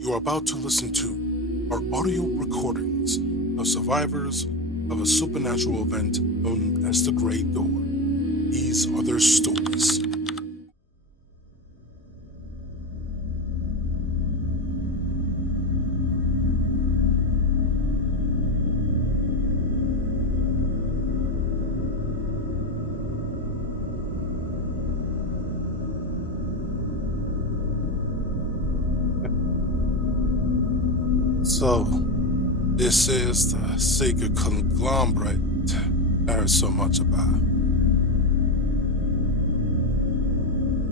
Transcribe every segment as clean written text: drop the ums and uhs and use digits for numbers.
You are about to listen to our audio recordings of survivors of a supernatural event known as the Great Door. These are their stories. So, this is the secret conglomerate I heard so much about.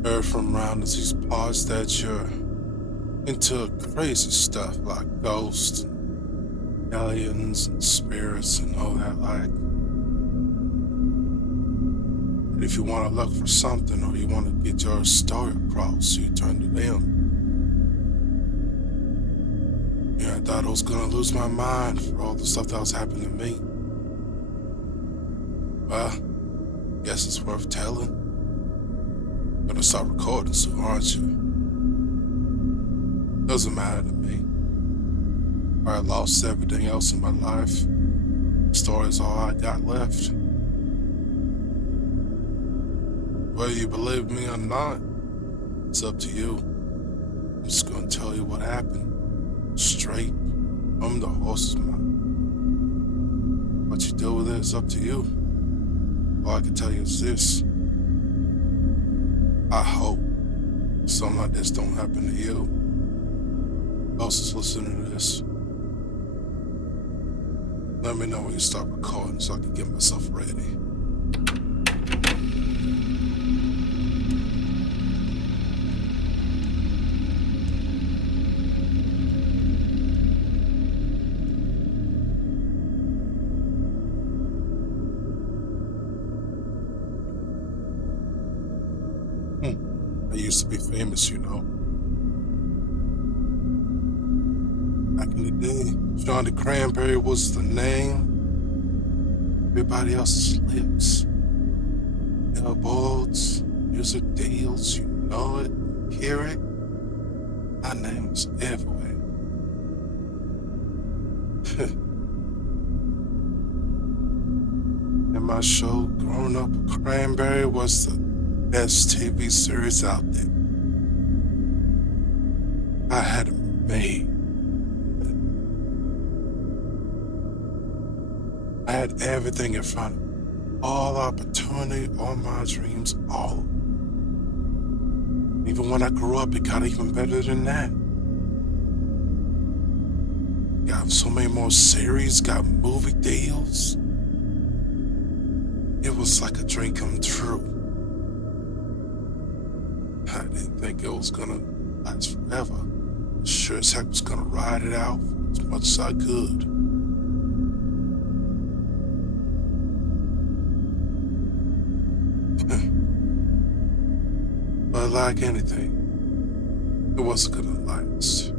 Heard from around these parts that you're into crazy stuff like ghosts, aliens, and spirits, and all that like. And if you want to look for something or you want to get your story across, you turn to them. Yeah, I thought I was gonna lose my mind for all the stuff that was happening to me. Well, guess it's worth telling. Gonna start recording soon, aren't you? Doesn't matter to me. I lost everything else in my life. The story's all I got left. Whether you believe me or not, it's up to you. I'm just gonna tell you what happened. Straight from the horse's mouth. What you do with it is up to you. All I can tell you is this. I hope something like this don't happen to you. Who else is listening to this? Let me know when you start recording so I can get myself ready. I used to be famous, you know. Back in the day, Johnny Cranberry was the name. Everybody else's lips. Billboards, music deals, you know it, hear it. My name was everywhere. And my show, Growing Up with Cranberry, was the best TV series out there. I had it made. I had everything in front of me. All opportunity, all my dreams, all. Even when I grew up, it got even better than that. Got so many more series, got movie deals. It was like a dream come true. I didn't think it was gonna last forever. Sure as heck was gonna ride it out as much as I could. But like anything, it wasn't gonna last.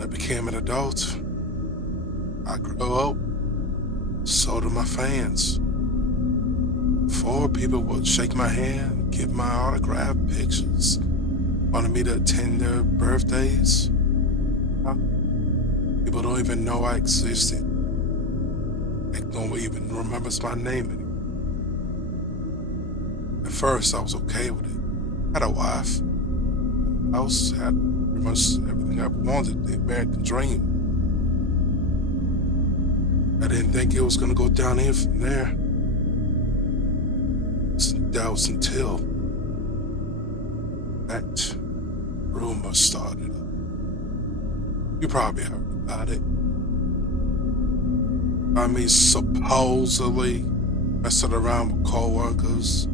I became an adult. I grew up. So did my fans. Before, people would shake my hand, give my autograph, pictures, wanted me to attend their birthdays. People don't even know I existed. They don't even remember my name anymore. At first, I was okay with it. Had a wife. House, had pretty much everything I wanted, the American dream. I didn't think it was gonna go downhill from there. That was until that rumor started. You probably heard about it. I mean, supposedly messing around with coworkers,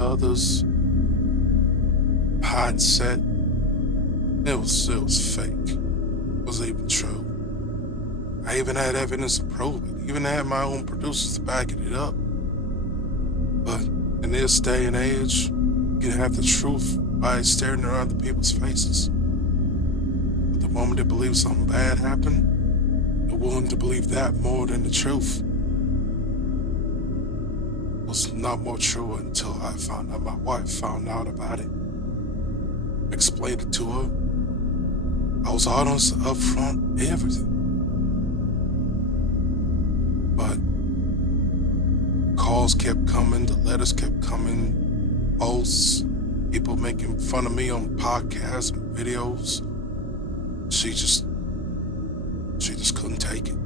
others, mindset. It was fake. It wasn't even true. I even had evidence to prove it. Even had my own producers to back it up. But in this day and age, you can have the truth by staring at other people's faces. But the moment they believe something bad happened, they're willing to believe that more than the truth. It was not more true until I found out my wife found out about it. Explained it to her. I was honest up front, everything. But calls kept coming, the letters kept coming, posts, people making fun of me on podcasts and videos. She just couldn't take it.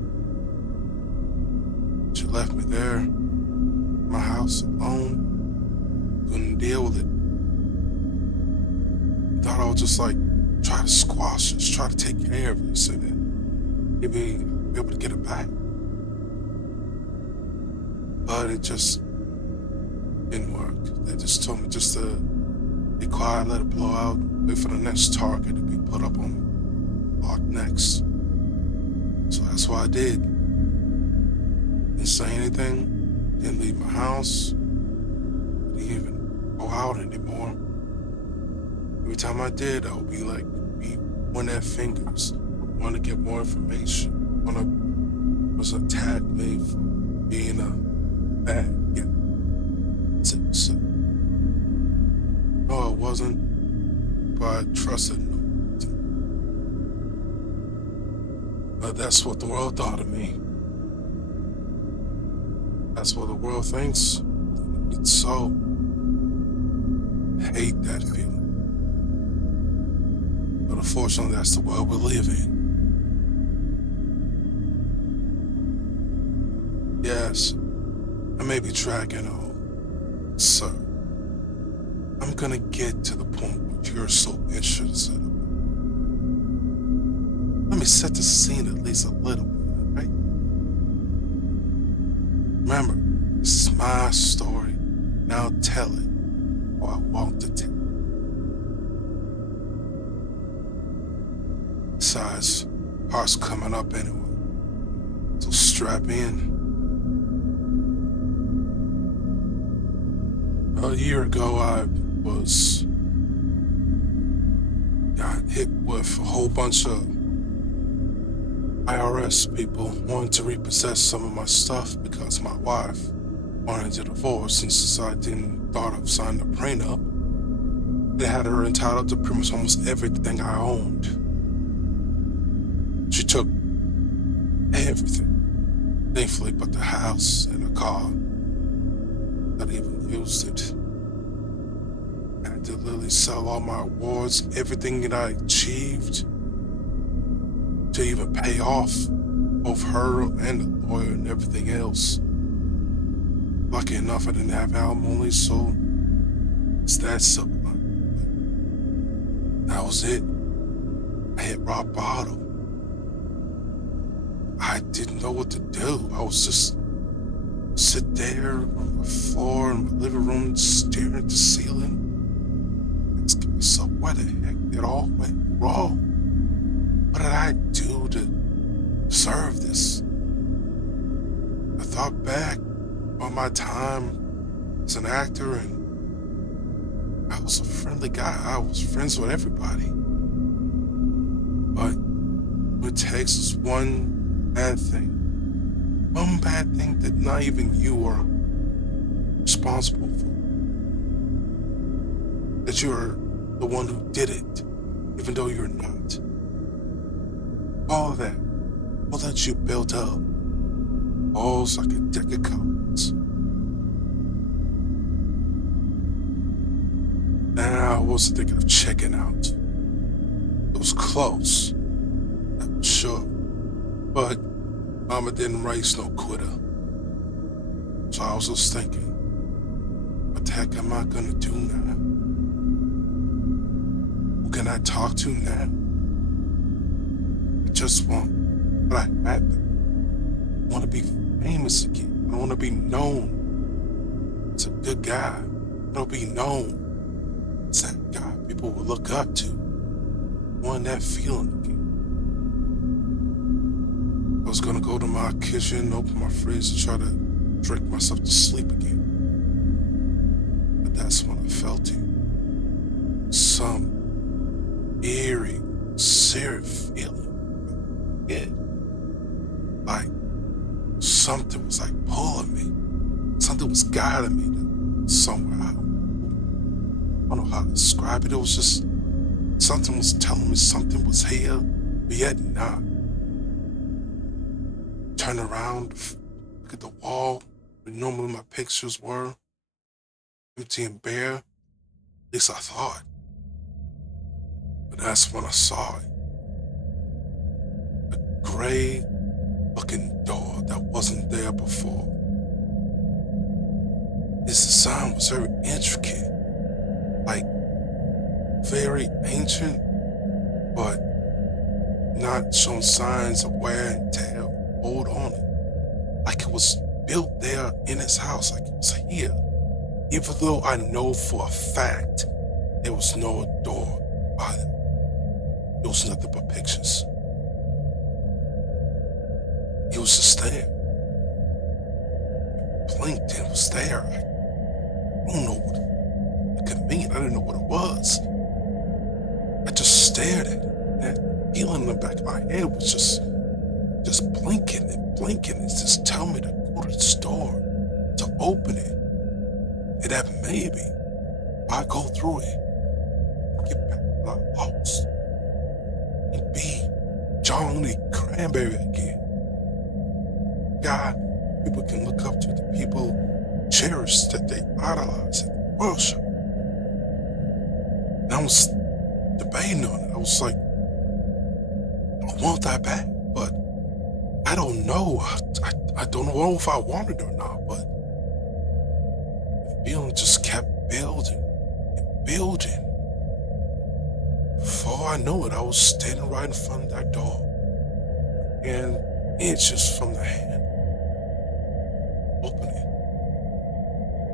She left me there, in my house alone. Couldn't deal with it. Thought I would just like try to squash it, just try to take care of this and then maybe be able to get it back. But it just didn't work. They just told me just to be quiet, let it blow out, wait for the next target to be put up on block next. So that's what I did. Didn't say anything, didn't leave my house, didn't even go out anymore. Every time I did, I would be like, pointing at fingers, want to get more information, was attack me for being a bad guy. So, no, I wasn't, but I trusted no. But that's what the world thought of me. That's what the world thinks. It's so. Hate that feeling. But unfortunately, that's the world we live in. Yes, I may be dragging on, sir. I'm gonna get to the point where you're so interested in. Let me set the scene at least a little bit, right? Remember, this is my story. Now tell it, or I want to tell it. Besides, heart's coming up anyway, so strap in. A year ago, I got hit with a whole bunch of IRS people wanting to repossess some of my stuff because my wife wanted to divorce, and since I didn't thought of signing a prenup, they had her entitled to pretty much almost everything I owned. She took everything, thankfully, but the house and the car. Not even used it. I had to literally sell all my awards, everything that I achieved, to even pay off both her and the lawyer and everything else. Lucky enough, I didn't have alimony, so it's that simple. That was it. I hit rock bottom. I didn't know what to do. I was just sit there on the floor in my living room, staring at the ceiling, asking myself, where the heck it all went wrong? What did I do to deserve this? I thought back on my time as an actor, and I was a friendly guy. I was friends with everybody. But it takes is one bad thing. One bad thing that not even you are responsible for. That you're the one who did it, even though you're not. All that you built up, all's like a deck of cards. And I wasn't thinking of checking out. It was close, I'm sure. But Mama didn't raise no quitter. So I was just thinking, what the heck am I gonna do now? Who can I talk to now? I just want what I had. I want to be famous again. I want to be known as a good guy. I want to be known as that guy people will look up to. I want that feeling again. I was gonna go to my kitchen, open my fridge, and try to drink myself to sleep again. But that's when I felt it. Some eerie, serious feeling. Yeah. Like something was like pulling me. Something was guiding me to somewhere. I don't know how to describe it. It was just something was telling me something was here, but yet not. Turn around, look at the wall where normally my pictures were, empty and bare. At least I thought. But that's when I saw it. A gray looking door that wasn't there before. This design was very intricate, like very ancient, but not showing signs of wear and tear, old on it. Like it was built there in his house, like it was here. Even though I know for a fact there was no door by it. It was nothing but pictures. It was just there. Blinked and it was there. I don't know what it could mean. I didn't know what it was. I just stared at it. And that feeling in the back of my head was just blinking and blinking. It's just telling me to go to the store, to open it. And that maybe if I go through it, get back to my house and be John Lee Cranberry again. God, people can look up to the people cherish that they idolize and worship. And I was debating on it. I was like, I want that back, but I don't know. I don't know if I want it or not, but the feeling just kept building and building. Before I knew it, I was standing right in front of that door, and inches from the hand, open it.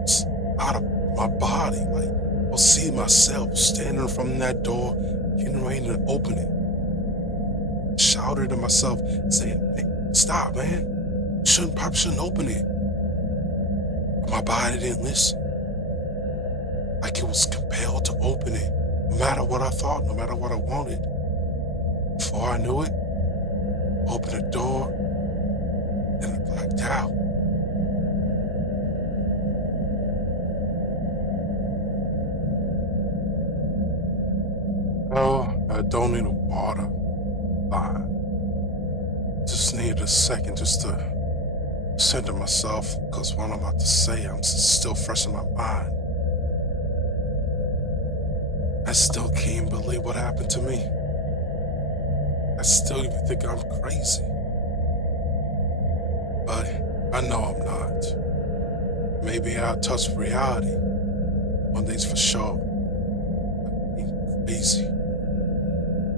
It's out of my body, like I was seeing myself standing from that door, getting ready to open it. Shouted to myself, saying, "Hey, stop, man! Probably shouldn't open it." But my body didn't listen. Like it was compelled to open it, no matter what I thought, no matter what I wanted. Before I knew it, opened the door, and I blacked out. Oh, I don't need a water. Fine. Just need a second just to center myself, because what I'm about to say, I'm still fresh in my mind. I still can't believe what happened to me. I still even think I'm crazy. But I know I'm not. Maybe I'll touch reality. One thing's for sure. I'm crazy.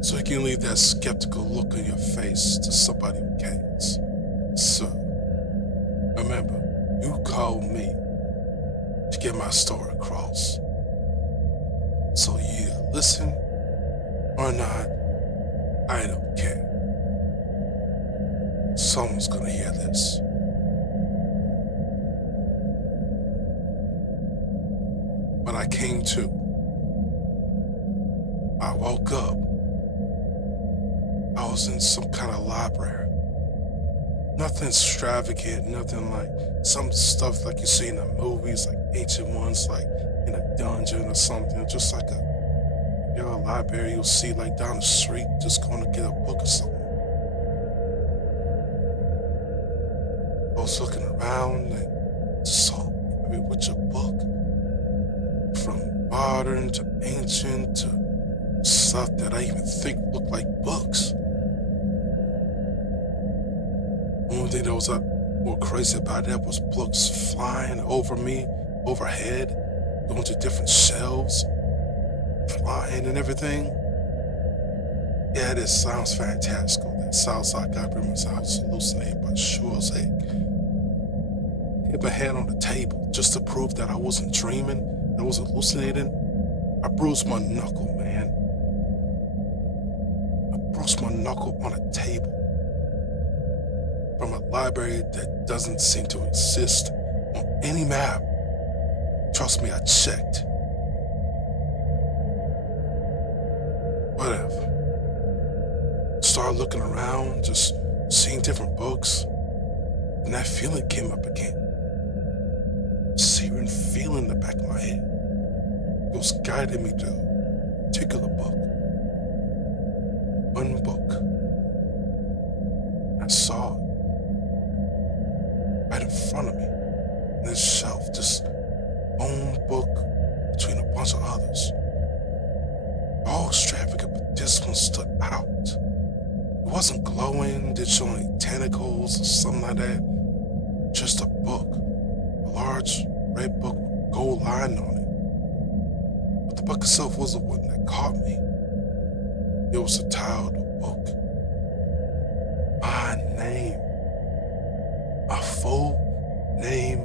So you can leave that skeptical look on your face to somebody who cares. So, remember, you called me to get my story across. So you either listen or not, I don't care. Someone's gonna hear this. When I came to, I woke up. I was in some kind of library. Nothing extravagant, nothing like some stuff like you see in the movies, like ancient ones, like in a dungeon or something. Just like a library you'll see like down the street, just going to get a book or something. I was looking around and saw maybe with your book, from modern to ancient to stuff that I even think looked like books. Only thing that was more crazy about that was books flying over me, overhead, going to different shelves, flying and everything. Yeah, this sounds fantastical. That sounds like I remember I was hallucinating, but sure as heck. Hit my head on the table just to prove that I wasn't dreaming, I wasn't hallucinating. I bruised my knuckle, man. I bruised my knuckle on a table from a library that doesn't seem to exist on any map. Trust me, I checked. Whatever. Started looking around, just seeing different books, and that feeling came up again. Searing feeling in the back of my head. It was guiding me to a particular book. front of me. And this shelf, this own book between a bunch of others. All extravagant, but this one stood out. It wasn't glowing, didn't show any tentacles or something like that. Just a book. A large red book with gold line on it. But the book itself wasn't one that caught me. It was a titled book. My name. My full name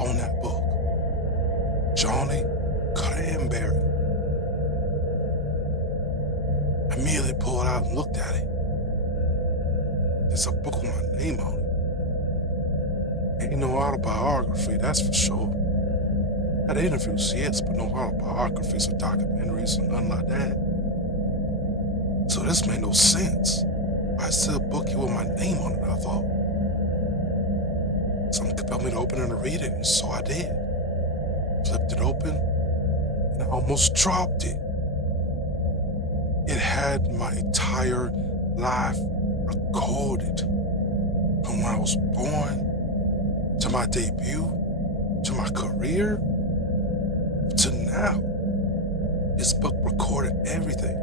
on that book. Johnny Cranberry. I immediately pulled it out and looked at it. There's a book with my name on it. Ain't no autobiography, that's for sure. Had interviews, yes, but no autobiographies or documentaries or nothing like that. So this made no sense. Why is there a book here with my name on it, I thought? Something compelled me to open it and read it, and so I did. Flipped it open, and I almost dropped it. It had my entire life recorded. From when I was born, to my debut, to my career, to now. This book recorded everything.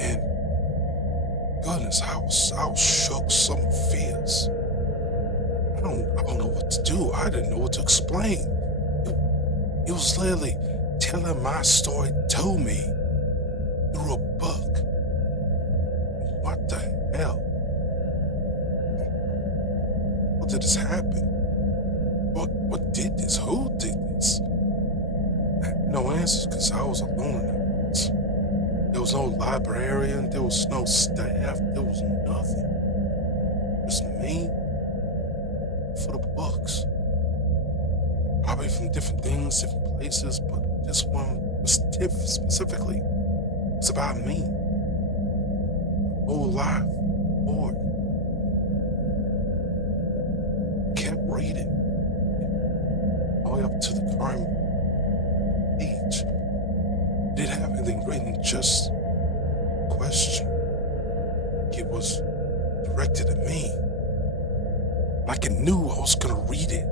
And goodness, I was shook, some fears. I don't know what to do. I didn't know what to explain. It was literally telling my story to me through a book. What the hell? What did this happen? What did this? Who did this? I had no answers because I was alone in that place. There was no librarian, there was no staff, there was nothing. Just me for the books. Probably from different things, different places, but this one specifically was about me. Whole life, bored. Kept reading. All the way up to the current age. Didn't have anything written, just a question. It was directed at me. Like it knew I was gonna read it.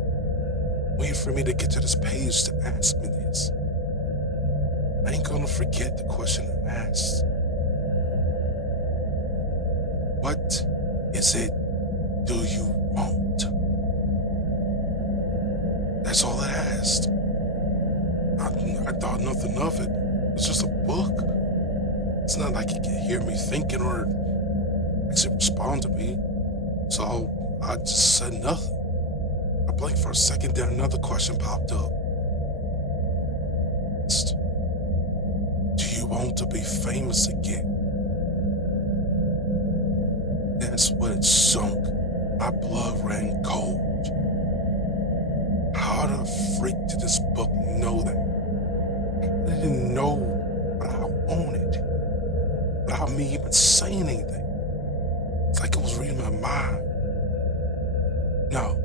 Waiting for me to get to this page to ask me this. I ain't gonna forget the question I asked. What is it do you want? That's all it asked. I thought nothing of it. It's just a book. It's not like it can hear me thinking or actually respond to me. So I just said nothing. I blinked for a second, then another question popped up. Do you want to be famous again? That's when it sunk. My blood ran cold. How the freak did this book know that? I didn't know what I wanted without me even saying anything. It's like it was reading my mind. No,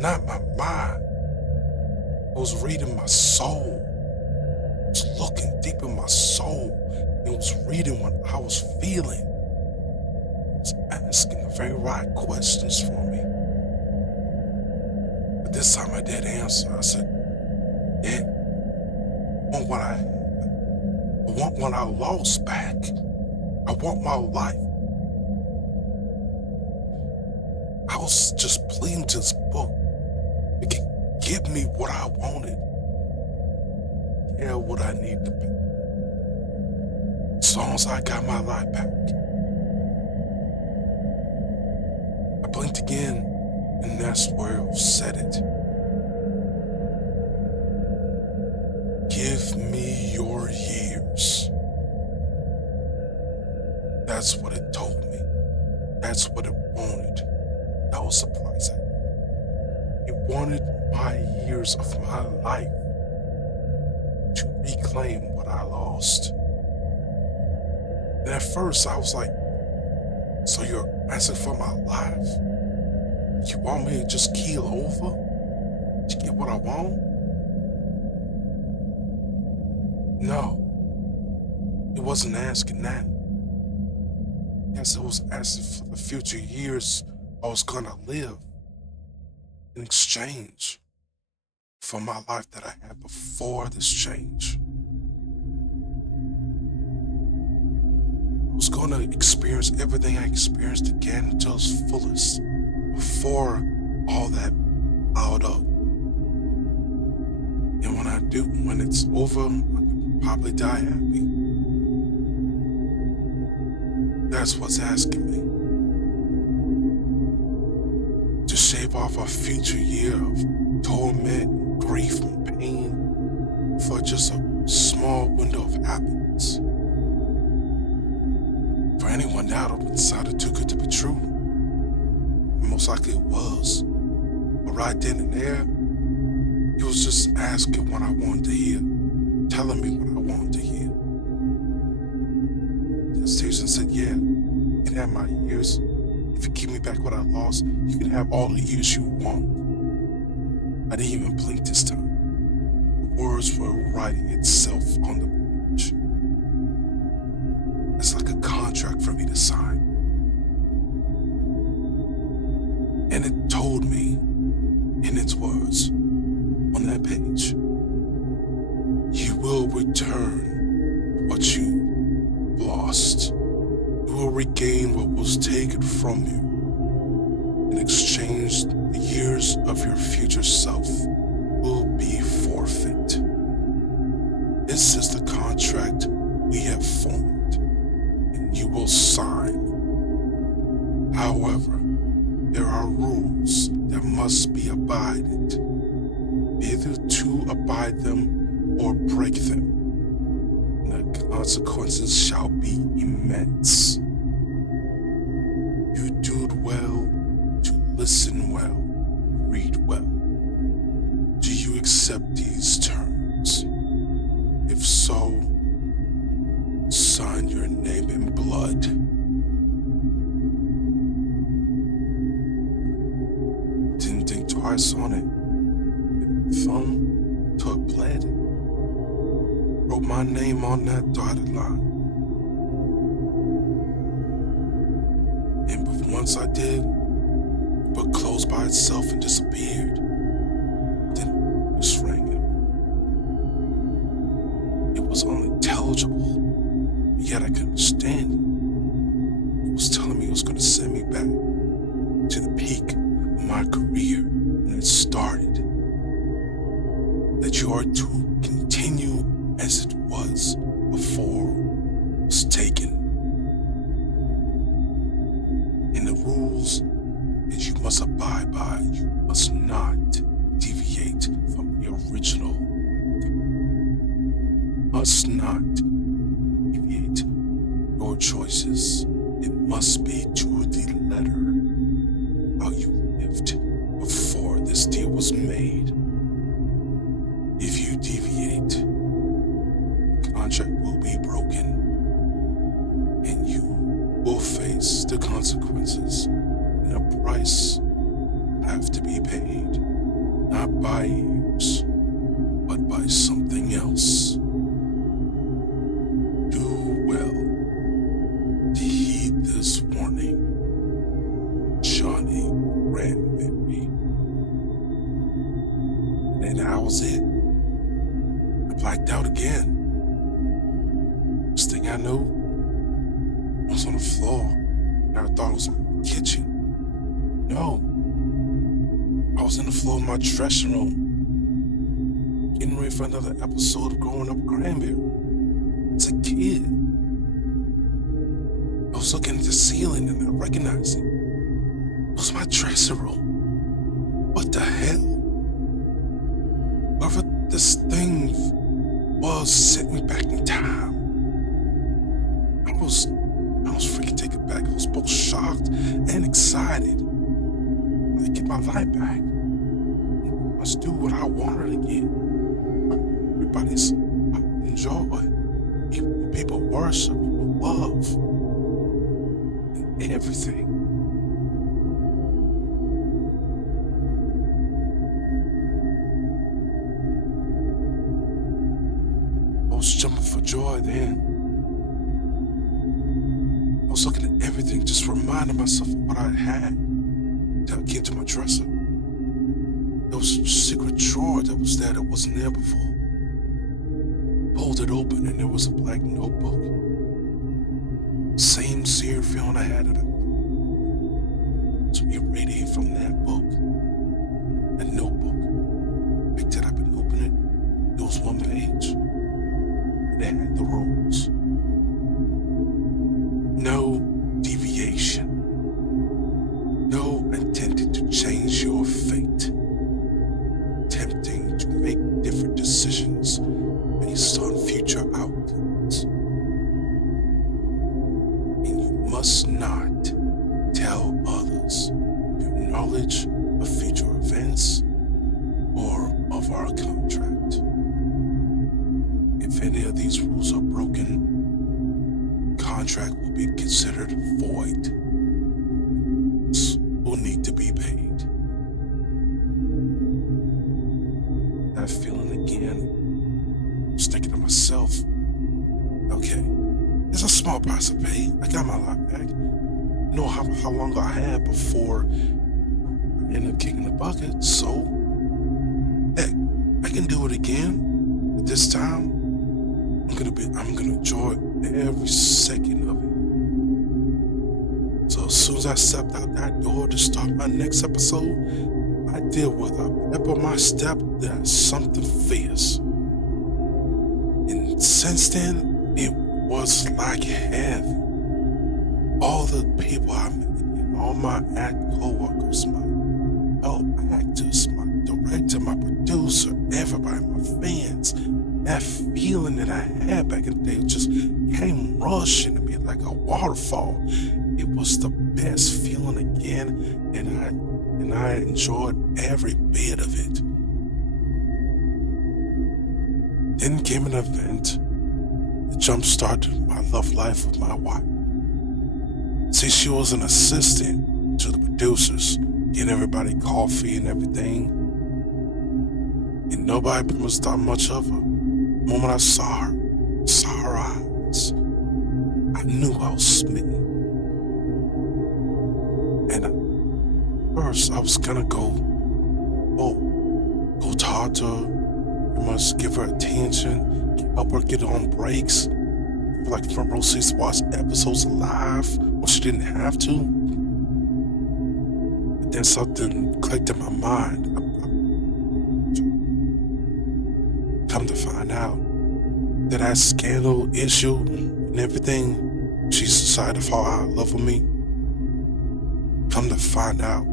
not my mind. It was reading my soul. It was looking deep in my soul. It was reading what I was feeling. It was asking the very right questions for me. But this time I did answer. I said, yeah, I want what I had. I want what I lost back. I want my life. I was just pleading to this book. It could give me what I wanted. Yeah, what I need to be. As long as I got my life back. I blinked again, and that's where it said it. Give me your years. That's what it told me. That's what it wanted. That was surprising. It wanted my years of my life to reclaim what I lost. And at first I was like, so you're asking for my life? You want me to just keel over to get what I want? No, it wasn't asking that. Yes, it was asking for the future years I was gonna live in exchange for my life that I had before this change. I was gonna experience everything I experienced again to its fullest before all that piled up. And when I do, when it's over, I can probably die happy. That's what's asking me. To shave off a future year of torment, grief, and pain for just a small window of happiness. For anyone that would have sounded too good to be true. And most likely it was. But right then and there, he was just asking what I wanted to hear, telling me what I wanted to hear. The station said, yeah, you can have my years. If you give me back what I lost, you can have all the years you want. I didn't even blink this time. The words were writing itself on the page. It's like a contract for me to sign. And it told me, in its words, on that page, you will return what you lost. You will regain what was taken from you. In exchange, the years of your future self will be forfeit. This is the contract we have formed, and you will sign. However, there are rules that must be abided, either to abide them or break them. And the consequences shall be immense. You do well to listen well, read well. Do you accept these terms? If so, sign your name in blood. Didn't think twice on it. Thumb till it bled. Wrote my name on that dotted line. And once I did, the book closed by itself and disappeared. Then it was ringing. It was unintelligible, yet I could understand it. It was telling me it was going to send me back to the peak of my career when it started. That you are to continue as it was before it was taken. And the rules that you must abide by, you must not deviate from the original. Must not deviate your choices. It must be to the letter how you lived before this deal was made. If you deviate, the contract will be broken, and you will face the consequences, and a price have to be paid, not by years, but by something else. Do well to heed this warning, Johnny Granberry. And that was it. I blacked out again. Next thing I knew, I was on the floor, and I thought it was in the kitchen. No, I was in the floor of my dressing room, getting ready for another episode of Growing Up Granberry. As a kid, I was looking at the ceiling and I recognized it. It was my dressing room. What the hell? Whatever this thing was sent me back in time. I was freaking taken back. I was both shocked and excited. I get my life back. I must do what I wanted again. Everybody's enjoy. People worship, people love, and everything. I was jumping for joy then. I was looking at everything, just reminding myself of what I had. peek into my dresser. There was a secret drawer that was there that wasn't there before. Pulled it open and there was a black notebook. Same seared feeling I had to be radiating from that book. That notebook. Picked it up and opened it. There was one page. And it had the rules. No deviation. No attempting to change your fate. Attempting to make different decisions based on future outcomes. And you must not tell others your knowledge of future events or of our contract. If any of these rules are broken, contract will be considered void. Will need to be paid. That feeling again. I was thinking to myself, okay, there's a small price to pay. I got my lot back. You know how long I had before I ended up kicking the bucket, so heck, I can do it again. But this time, I'm gonna enjoy every second of it. So as soon as I stepped out that door to start my next episode, I did with a pep on my step that's something fierce. And since then, it was like heaven. All the people I met, and all my co-workers, my fellow actors, my director, my producer, everybody, my fans, that feeling that I had back in the day just came rushing to me like a waterfall. It was the best feeling again, and I enjoyed every bit of it. Then came an event that jump-started my love life with my wife. See, she was an assistant to the producers, getting everybody coffee and everything. And nobody was thought much of her. The moment I saw her eyes, I knew I was smitten. And first, I was gonna go talk to her, I must give her attention, help her get on breaks, give her like front row seats to watch episodes live when she didn't have to. But then something clicked in my mind. Come to find out that scandal issue and everything, she decided to fall out of love with me. Come to find out,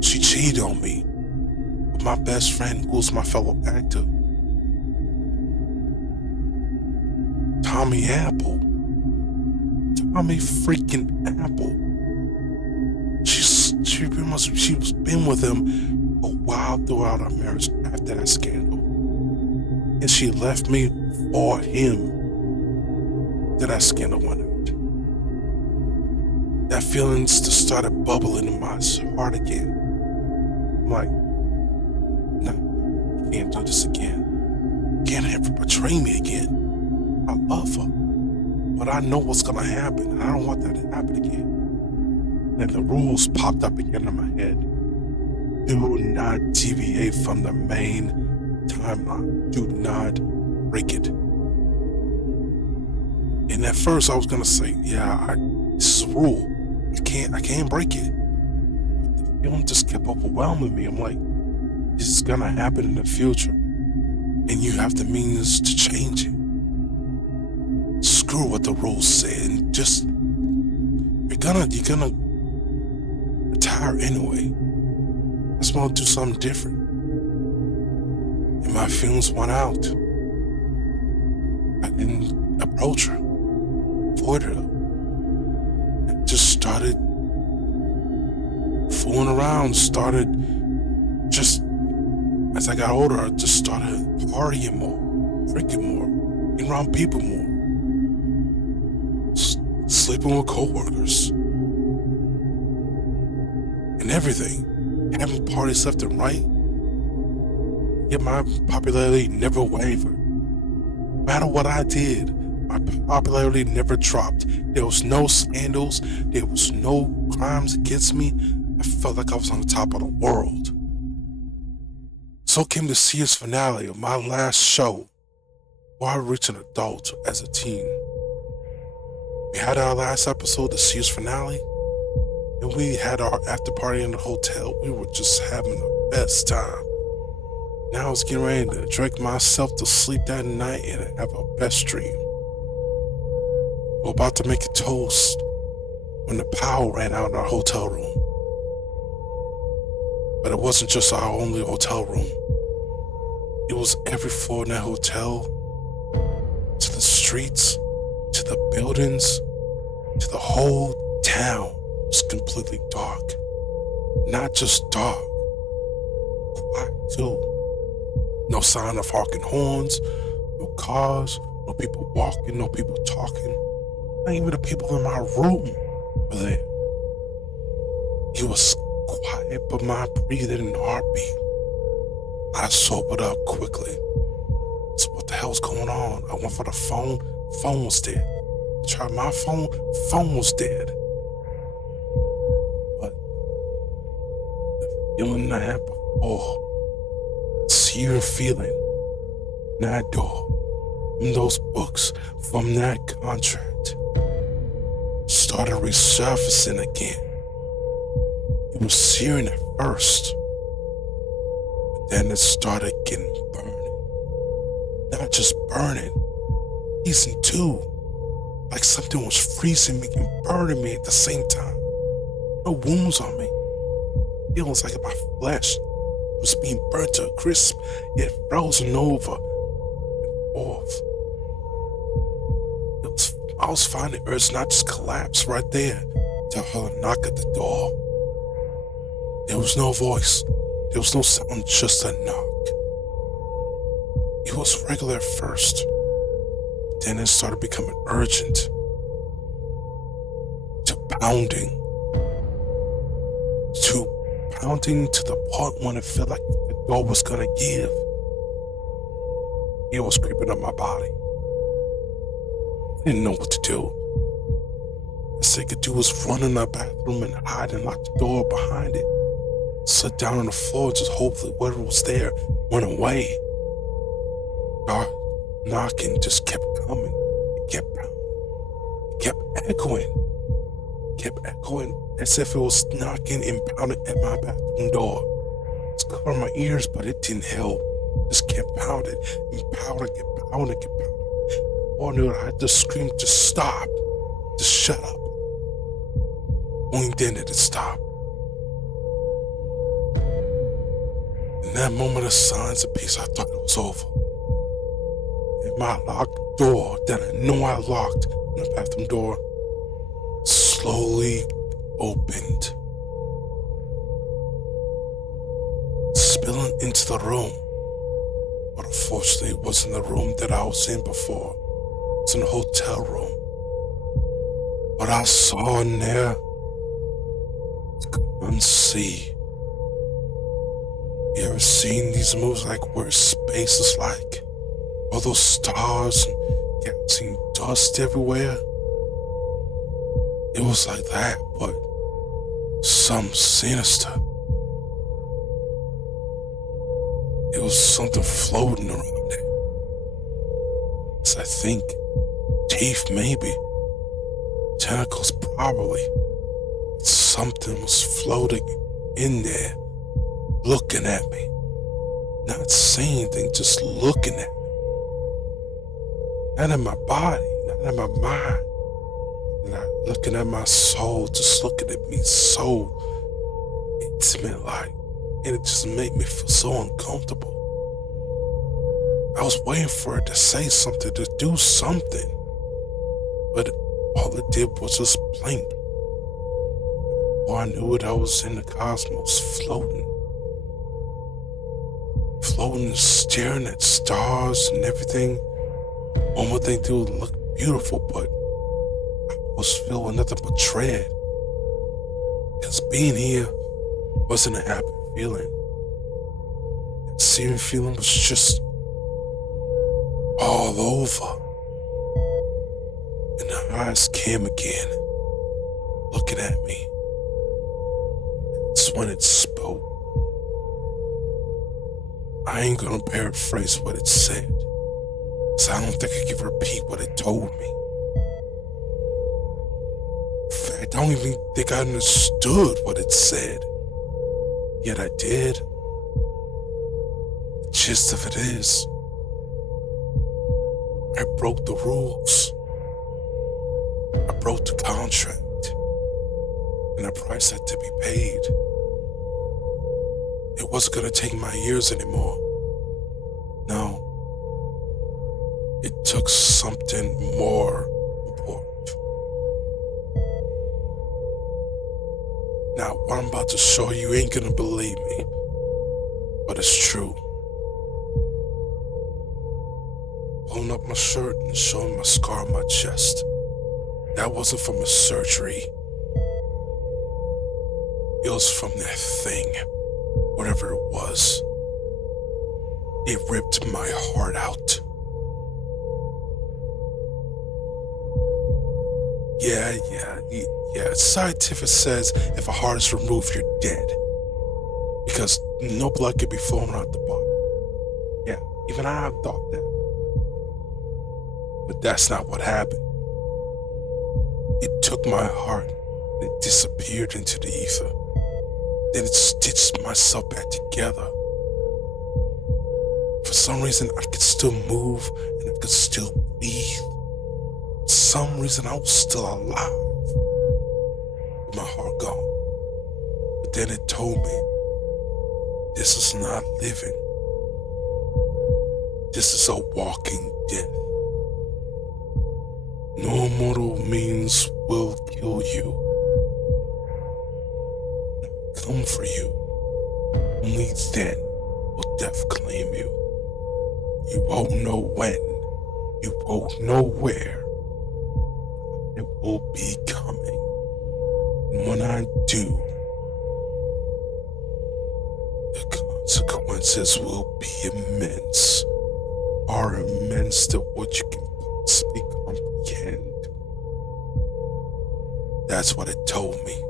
she cheated on me with my best friend, who was my fellow actor, Tommy freaking Apple. She was been with him a while throughout our marriage after that scandal. And she left me for him. That scandal went out. That feelings just started bubbling in my heart again. I'm like, no, can't do this again. Can't have her betray me again. I love her, but I know what's gonna happen, and I don't want that to happen again. And the rules popped up again in my head. Do not deviate from the main timeline. Do not break it. And at first I was gonna say, yeah, this is a rule. I can't break it. But the feeling just kept overwhelming me. I'm like, this is gonna happen in the future, and you have the means to change it. Screw what the rules say, and just you're gonna retire anyway. I just want to do something different. And my feelings went out. I didn't approach her, avoided her. I just started fooling around, just as I got older, I just started partying more, drinking more, being around people more, sleeping with coworkers, and everything, having parties left and right. Yet my popularity never wavered. No matter what I did, my popularity never dropped. There was no scandals. There was no crimes against me. I felt like I was on the top of the world. So came the series finale of my last show, where I reached an adult as a teen. We had our last episode, the series finale, and we had our after party in the hotel. We were just having the best time. Now I was getting ready to drink myself to sleep that night and have a best dream. We were about to make a toast when the power ran out in our hotel room. But it wasn't just our only hotel room. It was every floor in that hotel, to the streets, to the buildings, to the whole town. It was completely dark. Not just dark, quiet too. No sign of honking horns, no cars, no people walking, no people talking. Not even the people in my room were there. It was quiet, but my breathing and heartbeat. I sobered up quickly. So what the hell's going on? I went for the phone. Phone was dead. I tried my phone. Phone was dead. But the feeling I had before, searing feeling, that door, from those books, from that contract, started resurfacing again. It was searing at first, but then it started getting burning. Not just burning, freezing too. Like something was freezing me and burning me at the same time. No wounds on me. Feelings like my flesh was being burnt to a crisp, yet frozen over and forth. I was finding the urge not just collapse right there to her knock at the door. There was no voice. There was no sound, just a knock. It was regular at first. Then it started becoming urgent. To pounding to the point when it felt like the door was gonna give. It was creeping up my body. I didn't know what to do. The thing I could do was run in the bathroom and hide and lock the door behind it. Sit down on the floor and just hope that whatever was there went away. Dark knocking just kept coming. It kept pounding. It kept echoing as if it was knocking and pounding at my bathroom door. It was covering my ears, but it didn't help. It just kept pounding and pounding and pounding and pounding. Before I knew it, I had to scream to stop, to shut up. Only then did it stop. In that moment of silence and peace, I thought it was over. And my locked door that I know I locked, the bathroom door, slowly opened, spilling into the room. But unfortunately, it wasn't the room that I was in before. It was in a hotel room. What I saw in there, I couldn't see. You ever seen these movies like where space is like? All those stars and galaxy and dust everywhere? It was like that, but something sinister. It was something floating around there. It's, I think, teeth maybe, tentacles probably. Something was floating in there, looking at me. Not saying anything, just looking at me. Not in my body, not in my mind. Not looking at my soul, just looking at me so intimate like. And it just made me feel so uncomfortable. I was waiting for it to say something, to do something. But all it did was just blink. Before I knew it, I was in the cosmos, floating. Floating, staring at stars and everything. One would think they would look beautiful, but I was filled with nothing but dread. Because being here wasn't a happy feeling. That searing feeling was just all over. And the eyes came again, looking at me. That's when it spoke. I ain't gonna paraphrase what it said, 'cause I don't think I can repeat what it told me. In fact, I don't even think I understood what it said. Yet I did. The gist of it is, I broke the rules. I broke the contract, and a price had to be paid. It wasn't gonna take my years anymore. No. It took something more important. Now, what I'm about to show you ain't gonna believe me, but it's true. Pulling up my shirt and showing my scar on my chest. That wasn't from a surgery. It was from that thing, whatever it was. It ripped my heart out. Yeah. Scientific says if a heart is removed, you're dead. Because no blood can be flowing out the body. Yeah, even I thought that. But that's not what happened. It took my heart and it disappeared into the ether. Then it stitched myself back together. For some reason, I could still move and I could still breathe. For some reason, I was still alive. With my heart gone. But then it told me, this is not living. This is a walking death. No mortal means will kill you. Come for you. Only then will death claim you. You won't know when. You won't know where. It will be coming. And when I do, the consequences will be immense. Are immense to what you can possibly comprehend. That's what it told me.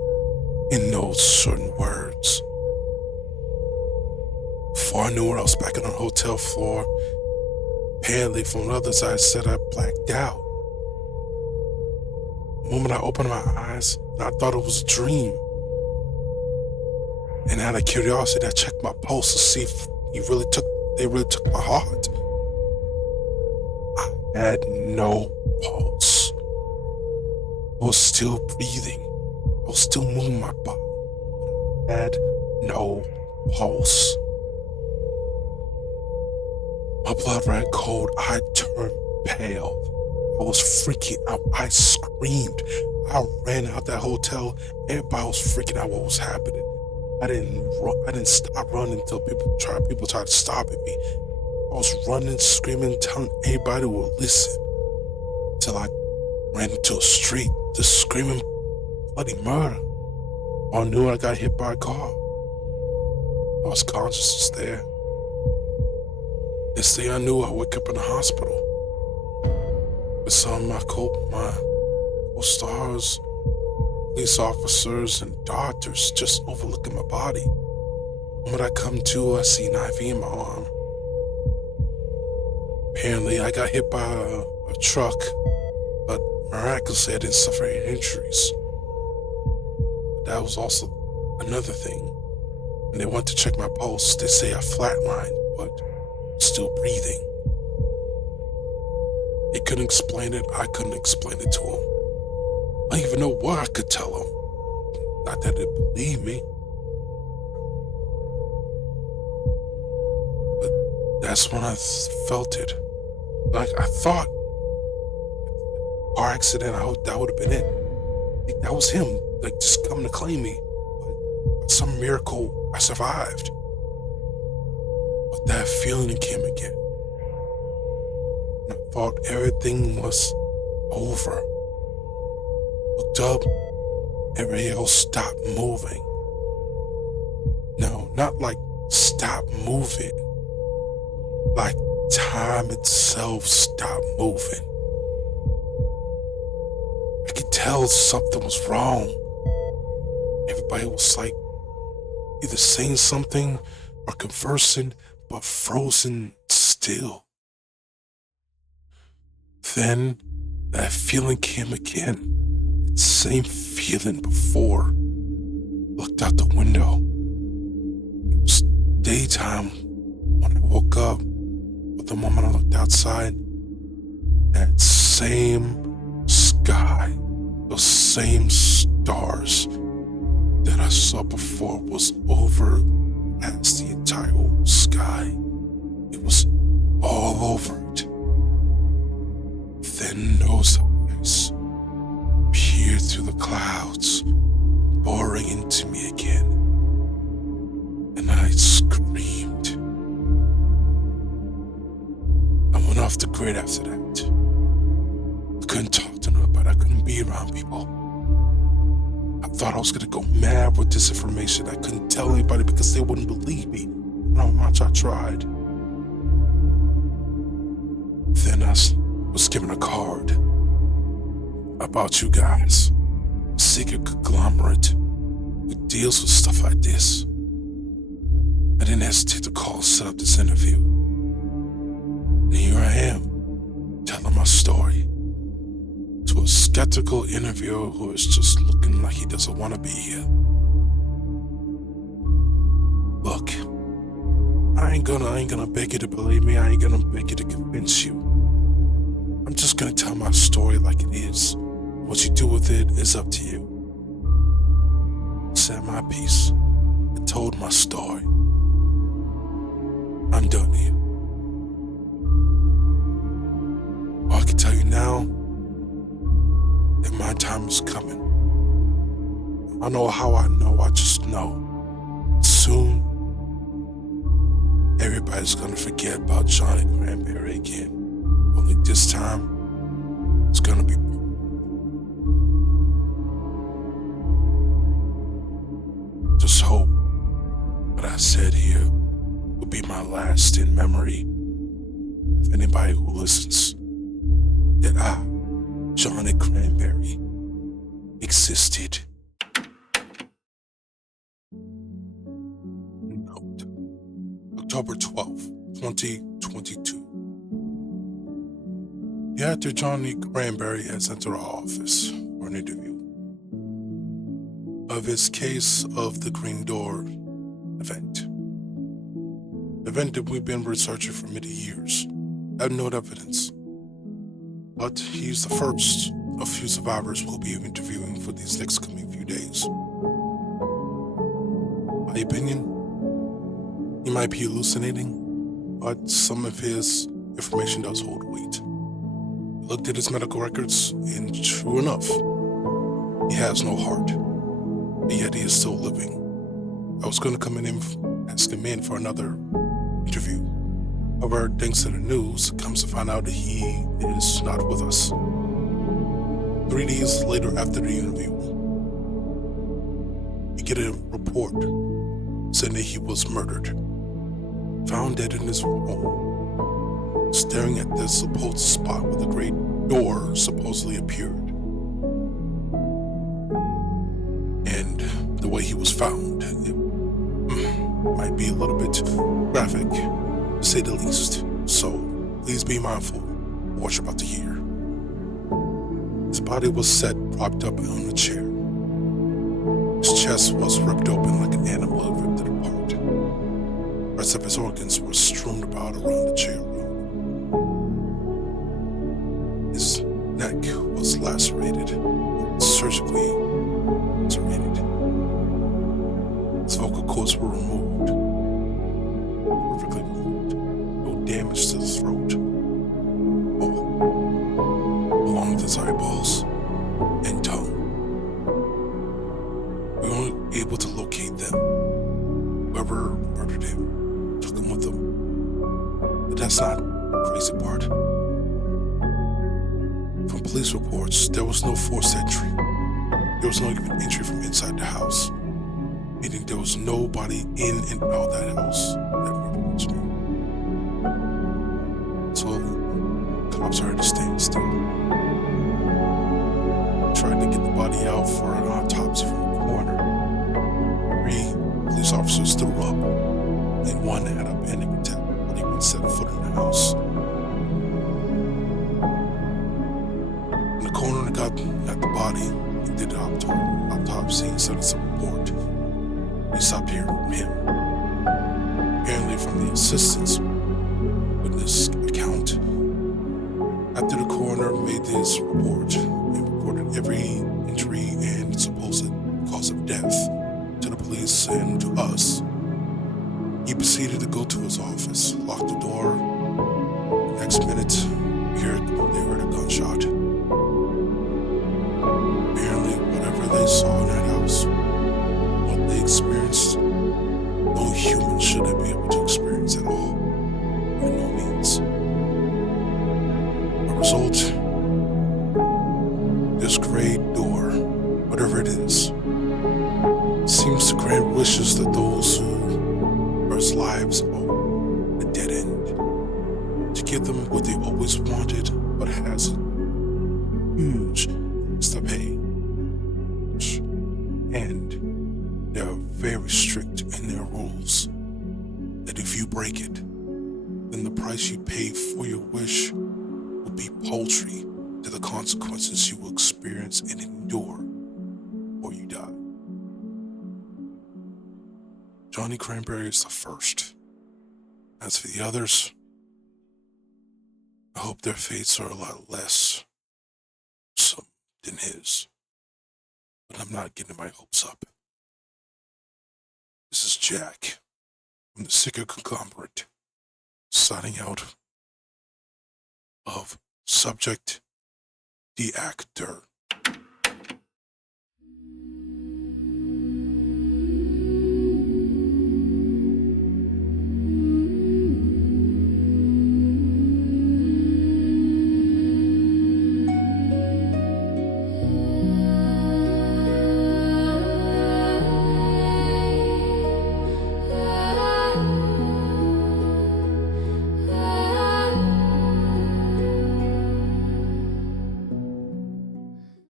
In those certain words. Before I knew it, I was back on the hotel floor. Apparently, from the other side, said I blacked out. The moment I opened my eyes, I thought it was a dream. And out of curiosity, I checked my pulse to see if they really took my heart. I had no pulse. I was still breathing. I was still moving my body. I had no pulse. My blood ran cold. I turned pale. I was freaking out. I screamed. I ran out that hotel. Everybody was freaking out what was happening. I didn't stop running until people tried to stop me. I was running, screaming, telling everybody would listen. Till I ran into a street, just screaming bloody murder. I knew I got hit by a car. I was conscious just there. Next thing I knew, I woke up in the hospital with some of my co-stars, police officers, and doctors just overlooking my body. When I come to, I see an IV in my arm. Apparently, I got hit by a truck, but miraculously, I didn't suffer any injuries. That was also another thing. When they went to check my pulse, they say I flatlined, but still breathing. They couldn't explain it. I couldn't explain it to them. I didn't even know what I could tell them. Not that they'd believe me. But that's when I felt it. Like, I thought, car accident, I hope that would have been it. I think that was him, like, just coming to claim me. But by some miracle, I survived. But that feeling came again. And I thought everything was over. Looked up, everybody else stopped moving. No, not like stop moving. Like time itself stopped moving. I could tell something was wrong. Everybody was like either saying something or conversing, but frozen still. Then that feeling came again. Same feeling before. Looked out the window. It was daytime when I woke up, but the moment I looked outside, that same sky, those same stars that I saw before was over past the entire sky. It was all over it. Then those eyes peered through the clouds, boring into me again, and I screamed. I went off the grid after that. I couldn't talk to nobody. I couldn't be around people. I thought I was gonna go mad with this information. I couldn't tell anybody because they wouldn't believe me, no how much I tried. Then I was given a card about you guys, a secret conglomerate who deals with stuff like this. I didn't hesitate to call and set up this interview. And here I am, telling my story to a skeptical interviewer who is just looking like he doesn't want to be here. Look, I ain't gonna beg you to believe me. I ain't gonna beg you to convince you. I'm just gonna tell my story like it is. What you do with it is up to you. I said my piece. I told my story. I'm done here. All I can tell you now that my time is coming. I know how I know, I just know. Soon, everybody's gonna forget about Johnny Cranberry again. Only this time, it's gonna be just hope what I said here will be my last in memory of anybody who listens, that I, Johnny Cranberry, existed. Note, October 12th, 2022. The actor Johnny Cranberry has entered our office for an interview of his case of the Green Door event. Event that we've been researching for many years. I have no evidence, but he's the first of few survivors we'll be interviewing for these next coming few days. My opinion, he might be hallucinating, but some of his information does hold weight. I looked at his medical records, and true enough, he has no heart, but yet he is still living. I was going to come in and ask him in for another interview. However, thanks to the news, it comes to find out that he is not with us. 3 days later after the interview, we get a report saying that he was murdered, found dead in his home, staring at the supposed spot where the great door supposedly appeared. And the way he was found, it might be a little bit graphic, to say the least. So please be mindful of what you're about to hear. His body was set propped up on a chair. His chest was ripped open like an animal had ripped it apart. The rest of his organs were strewn about around the chair. His neck was lacerated, surgically serrated. His vocal cords were removed, perfectly removed. No damage to the throat, along with his eyeballs and tongue. We weren't able to locate them. Whoever murdered him took him with them. But that's not the crazy part. From police reports, there was no forced entry. There was no even entry from inside the house, meaning there was nobody in and out that house that murdered this man. So, cops are at a standstill. Tried to get the body out for an autopsy from the coroner. 3 police police officers threw up, and one had a panic attack when he even set foot in the house. When the coroner got at the body, he did the autopsy and sent us a report. We stopped hearing from him. Apparently from the assistant's witness account. After the coroner made this report and reported every injury and supposed cause of death to the police and to us, he proceeded to go to his office, lock the door. The next minute, they heard a gunshot. Apparently, whatever they saw in that house, what they experienced, no human should be able to experience at all, by no means. A result, this gray door, whatever it is, seems to grant wishes to those whose lives owe a dead end, to give them what they always wanted but has a huge price to pay. And they are very strict in their rules that if you break it, then the price you pay for your wish will be paltry to the consequences you will experience and endure or you die. Johnny Cranberry is the first. As for the others, I hope their fates are a lot less some than his. But I'm not getting my hopes up. This is Jack from the Sicker Conglomerate, signing out of Subject the Actor.